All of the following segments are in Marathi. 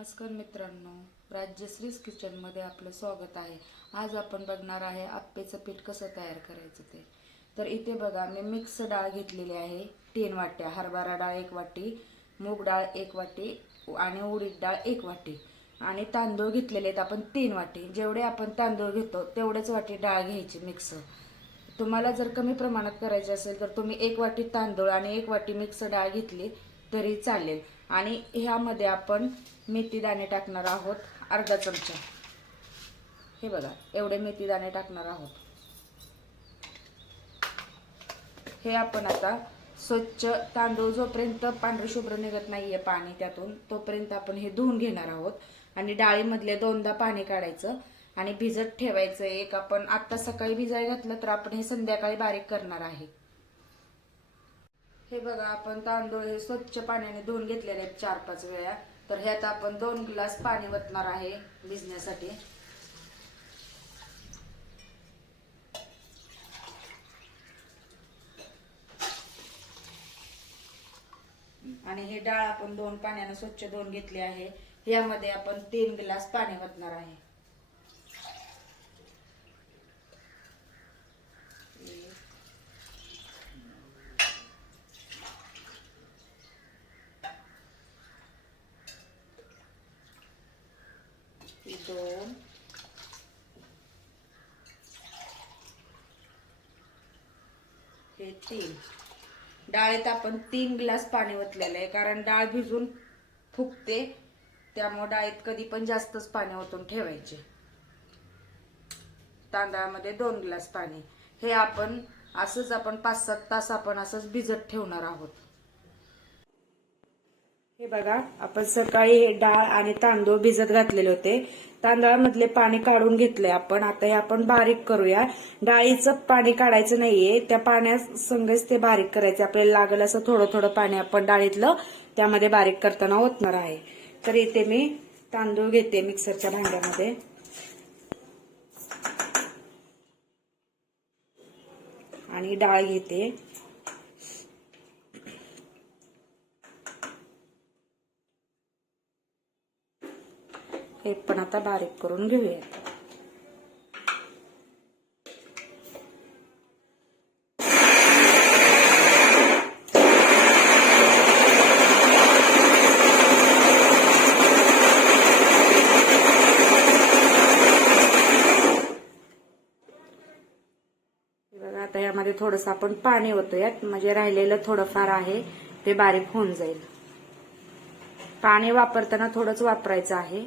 नमस्कार मित्रांनो, राज्यश्रीज किचनमध्ये आपलं स्वागत आहे। आज आपण बघणार आहे आप्पेचं पीठ कसं तयार करायचं ते। तर इथे बघा मी मिक्स डाळ घेतलेली आहे 3 वाट्या, हरभरा डाळ 1 वाटी, मूग डाळ 1 वाटी आणि उडीद डाळ 1 वाटी आणि तांदूळ घेतलेले आहेत आपण 3 वाटी। जेवढे आपण तांदूळ घेतो तेवढेच वाटी डाळ घ्यायची मिक्स। तुम्हाला जर कमी प्रमाणात करायचे असेल तर तुम्ही 1 वाटी तांदूळ आणि 1 वाटी मिक्स डाळ घेतली तरी चालेल। आणि ह्यामध्ये आपण मेथी दाणे टाकणार आहोत अर्धा चमचा। हे बघा एवढे मेथी दाणे टाकणार आहोत। हे आपण आता स्वच्छ तांदूळ जोपर्यंत पांढरे शुभ्र निघत नाहीये पाणी त्यातून तोपर्यंत आपण हे धुवून घेणार आहोत। आणि डाळीमधले 2दा पाणी काढायचं आणि भिजत ठेवायचं। एक आपण आता सकाळी भिजायला घातलं तर आपण हे संध्याकाळी बारीक करणार आहे। हे बघा आपण तांदूळ हे स्वच्छ पाण्याने धुवून घेतलेले आहेत 4-5 वेळा। तर ह्यात आपण 2 ग्लास पाणी वतणार आहे भिजण्यासाठी। आणि हे डाळ आपण 2 पाण्याने स्वच्छ धुवून घेतली आहे। यामध्ये आपण 3 ग्लास पाणी वतणार आहे। हे 2, हे 3। डाळीत आपण 3 ग्लास पाणी ओतलेलं आहे कारण डाळ भिजून फुगते, त्यामुळे डाळीत कधी पण जास्तच पाणी ओतून ठेवायचे। तांदळामध्ये 2 ग्लास पाणी। हे आपण असंच आपण 5-7 तास आपण असंच भिजत ठेवणार आहोत। हे बघा आपण सकाळी हे डाळ आणि तांदूळ भिजत घातलेले होते। तांदळामधले पाणी काढून घेतले आपण। आता हे आपण बारीक करूया। डाळीचं पाणी काढायचं नाहीये, त्या पाण्यासंगच ते बारीक करायचे। आपल्याला लागेल असं थोडं थोडं पाणी आपण डाळीतलं त्यामध्ये बारीक करताना ओतणार आहे। तर इथे मी तांदूळ घेते मिक्सरच्या भांड्यामध्ये आणि डाळ घेते। हे पण आता बारीक करून घेऊया। बघा आता यामध्ये थोडंसं आपण पाणी ओतूयात, म्हणजे राहिलेलं थोडंफार आहे ते बारीक होऊन जाईल। पाणी वापरताना थोडंच वापरायचं आहे।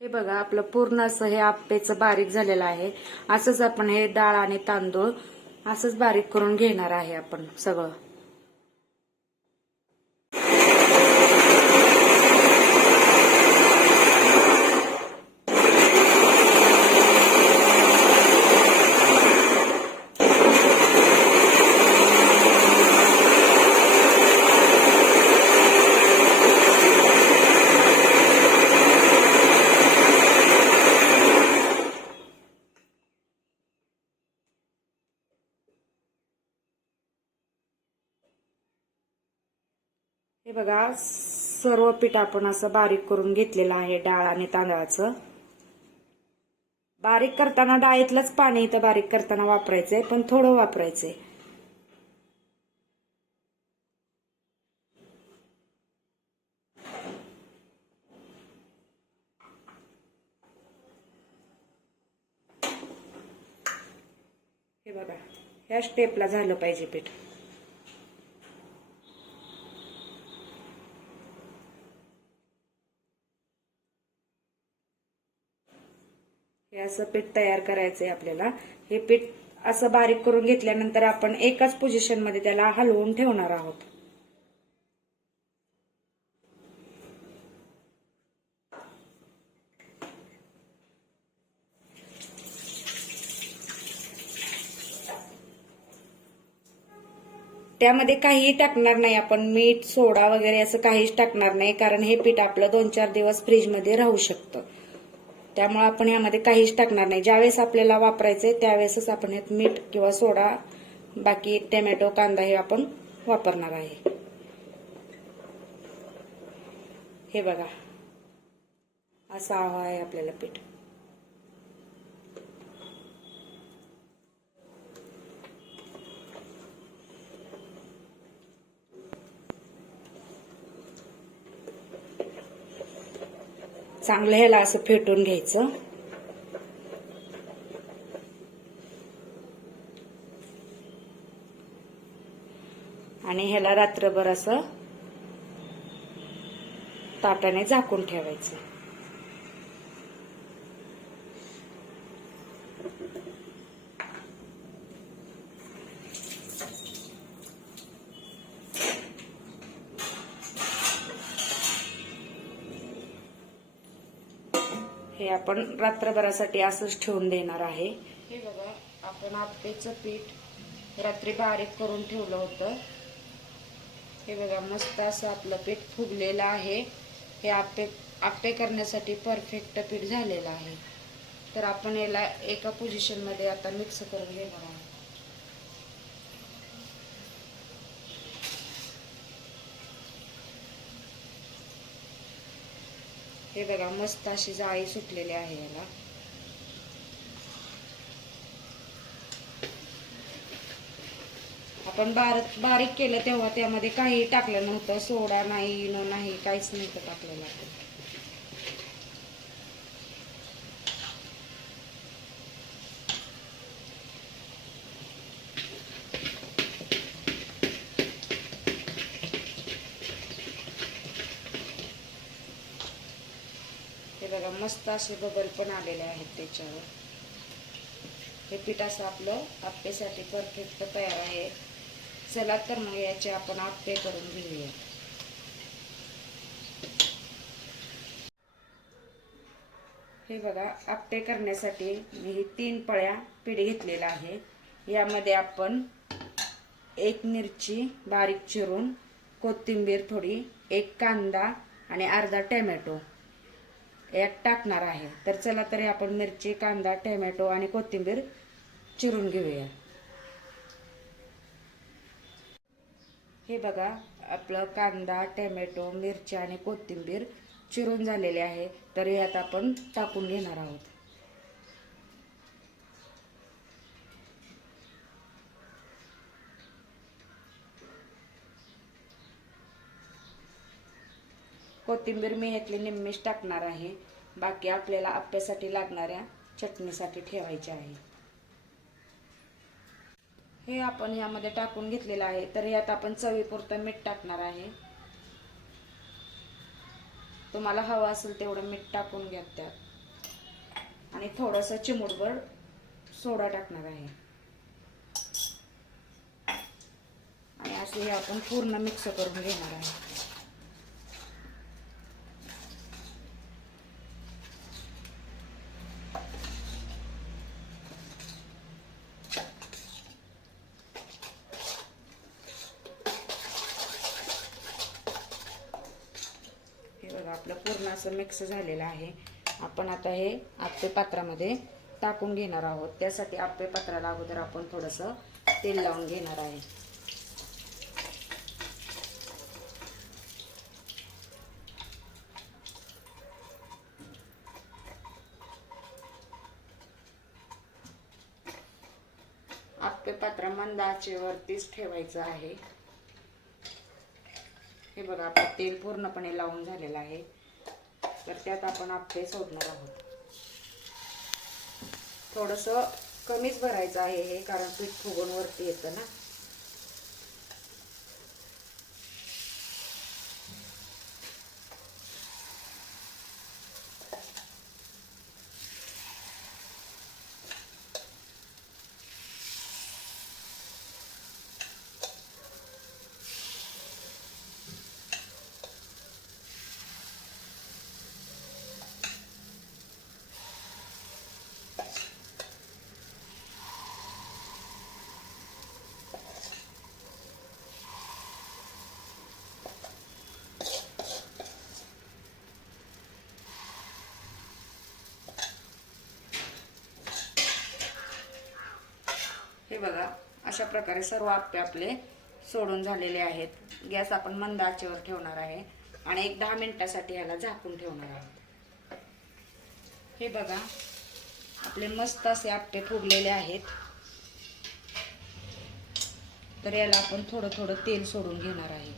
हे बघा आपलं पूर्ण असं हे आप्पेचं बारीक झालेलं आहे। असंच आपण हे डाळ आणि तांदूळ असंच बारीक करून घेणार आहे आपण सगळं। हे बघा सर्व पीठ आपण असं बारीक करून घेतलेलं आहे डाळ आणि तांदळाचं। बारीक करताना डाळीतलंच पाणी इथं बारीक करताना वापरायचंय, पण थोडं वापरायचंय। हे बघा ह्या स्टेपला झालं पाहिजे पीठ। हे असं पीठ तयार करायचंय आपल्याला. हे पीठ असं बारीक करून घेतल्यानंतर आपण एकाच पोझिशन मध्ये त्याला हलवून ठेवणार आहोत. त्यामध्ये काहीही टाकणार नाही आपण, मीठ सोडा वगैरे असं काहीच टाकणार नाही, कारण हे पीठ आपलं 2-4 दिवस फ्रीजमध्ये राहू शकतं. त्यामुळे आपण यामध्ये काहीच टाकणार नाही. ज्यावेळेस आपल्याला वापरायचंय त्यावेळेसच आपण यात मीठ किंवा सोडा, बाकी टोमॅटो, कांदा हे आपण वापरणार आहे. हे बघा, असं हवं आहे आपल्याला पीठ. चांगलं ह्याला असं फेटून घ्यायचं. आणि ह्याला रात्रभर असं ताटाने झाकून ठेवायचं. हे आपण रात्रभरासाठी असंच ठेवून देणार आहे. हे बघा, आपण आप्पेचं पीठ रात्री बारीक करून ठेवलं होतं. हे बघा, मस्त असं आपलं पीठ फुगलेलं आहे. हे आप्पे करण्यासाठी परफेक्ट पीठ झालेलं आहे. तर आपण याला एका पोझिशन मध्ये आता मिक्स करून घेणार आहोत. हे बघा, मस्त अशी जाळी सुटलेली आहे याला. आपण बारीक केलं तेव्हा त्यामध्ये काही टाकलं नव्हतं, सोडा नाही, इनो नाही, काहीच नव्हतं टाकलेलं आपण. हे बघा, मस्त असे बबल पण आलेले आहेत त्याच्यावर. हे पीठ असं आपलं आप्पेसाठी परफेक्ट तयार आहे. चला तर मग याचे आपण आप्पे करून घेऊया. हे बघा, आप्पे करण्यासाठी मी 3 पळ्या पीठ घेतलेलं आहे. यामध्ये आपण 1 मिरची बारीक चिरून, कोथिंबीर थोडी, 1 कांदा आणि अर्धा टोमॅटो यात टाकणार आहे. तर चला तरी आपण मिरची, कांदा, टोमॅटो आणि कोथिंबीर चिरून घेऊया. हे बघा, आपलं कांदा, टोमॅटो, मिरची आणि कोथिंबीर चिरून झालेले आहे. तर यात आपण टाकून घेणार आहोत. कोथिंबीर मी ह्यातली निम्मीच टाकणार आहे. बाकी आपल्याला आप्प्यासाठी लागणाऱ्या चटणीसाठी ठेवायचे आहे. हे आपण यामध्ये टाकून घेतलेलं आहे. तर यात आपण चवीपुरतं मीठ टाकणार आहे. तुम्हाला हवं असेल तेवढं मीठ टाकून घ्या त्यात. आणि थोडंसं चिमूटभर सोडा टाकणार आहे. आणि असे हे आपण पूर्ण मिक्स करून घेणार आहे. हे बघा, आपलं पूर्ण असं मिक्स झालेलं आहे. आपण आता हे आप्पे पात्रामध्ये टाकून घेणार आहोत. त्यासाठी आप्पे पात्राला अगोदर आपण थोडंसं तेल लावून घेणार आहे. आप्पे पात्र मंद आचेवरतीच ठेवायचं आहे. हे बघा, आपलं तेल पूर्णपणे लावून झालेलं आहे. तर त्यात आपण आप्पे सोडणार आहोत. थोडंसं कमीच भरायचं आहे हे, कारण पीठ फुगून वरती येतं ना. हे बघा अशा प्रकारे सर्व आप्पे आपले सोडून झालेले आहेत। गॅस आपण मंद आचेवर ठेवणार आहे आणि एक 10 मिनिटासाठी याला झाकून ठेवणार आहोत। हे बघा आपले मस्त असे आप्पे फुगलेले आहेत। तर याला आपण थोडं थोडं तेल सोडून घेणार आहे।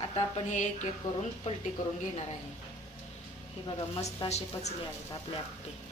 आता आपण हे एक एक करून पलटी करून घेणार आहे। हे बघा मस्त असे पचले आहेत आपले आप्पे।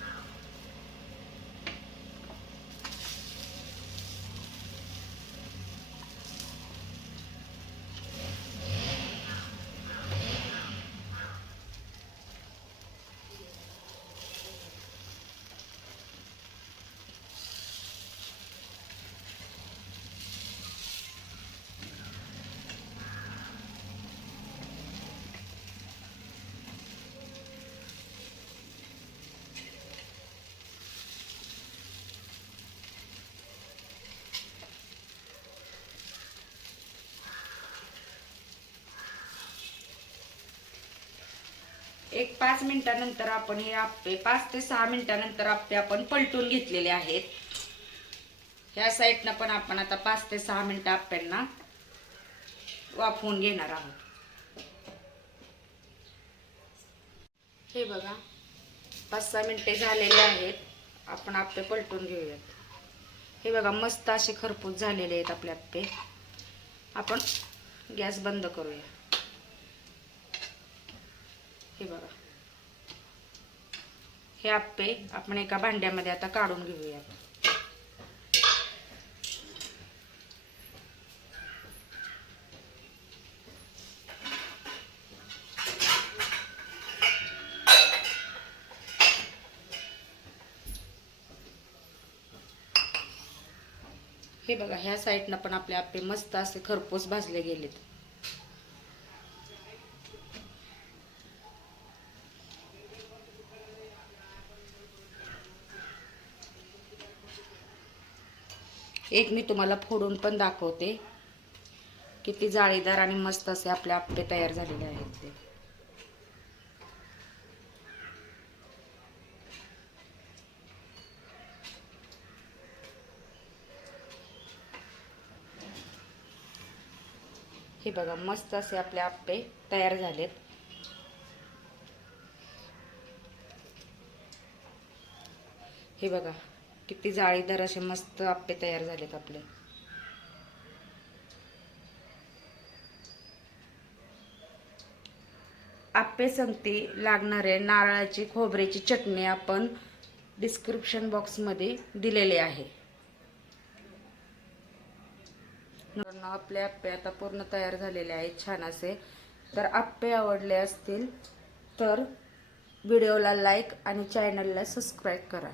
एक 5 मिनिटानंतर आपण हे आप्पे 5 ते 6 मिनिटानंतर आप्पे आपण पलटून घेतलेले आहेत। ह्या साईडनं पण आपण आता 5 ते 6 मिनिट आप्प्यांना वाफवून घेणार आहोत। हे बघा 5-6 मिनिटे झालेले आहेत। आपण आप्पे पलटून घेऊयात। हे बघा मस्त असे खरपूस झालेले आहेत आपले आप्पे। आपण गॅस बंद करूया। हे बघा हे आप्पे आपण एका भांड्यामध्ये आता काढून घेऊयात। हे बघा ह्या साईडनं पण आपले आप्पे मस्त असे खरपूस भाजले गेलेत। एक मी तुम्हाला फोडून पण दाखवते किती जाळीदार आणि मस्त असे आपले आप्पे तयार झालेले आहेत ते। हे बघा मस्त असे आपले आप्पे तयार झालेत। हे बघा किती जाळीदार असे मस्त आप्पे तयार झालेत आपले। आप्पे संगती लागणारे नारळाची खोबऱ्याची चटणी आपण डिस्क्रिप्शन बॉक्समध्ये दिलेले आहे। आपले आप्पे आता पूर्ण तयार झालेले आहेत छान असे। तर आप्पे आवडले असतील तर व्हिडिओला लाईक आणि चॅनलला सबस्क्राईब करा।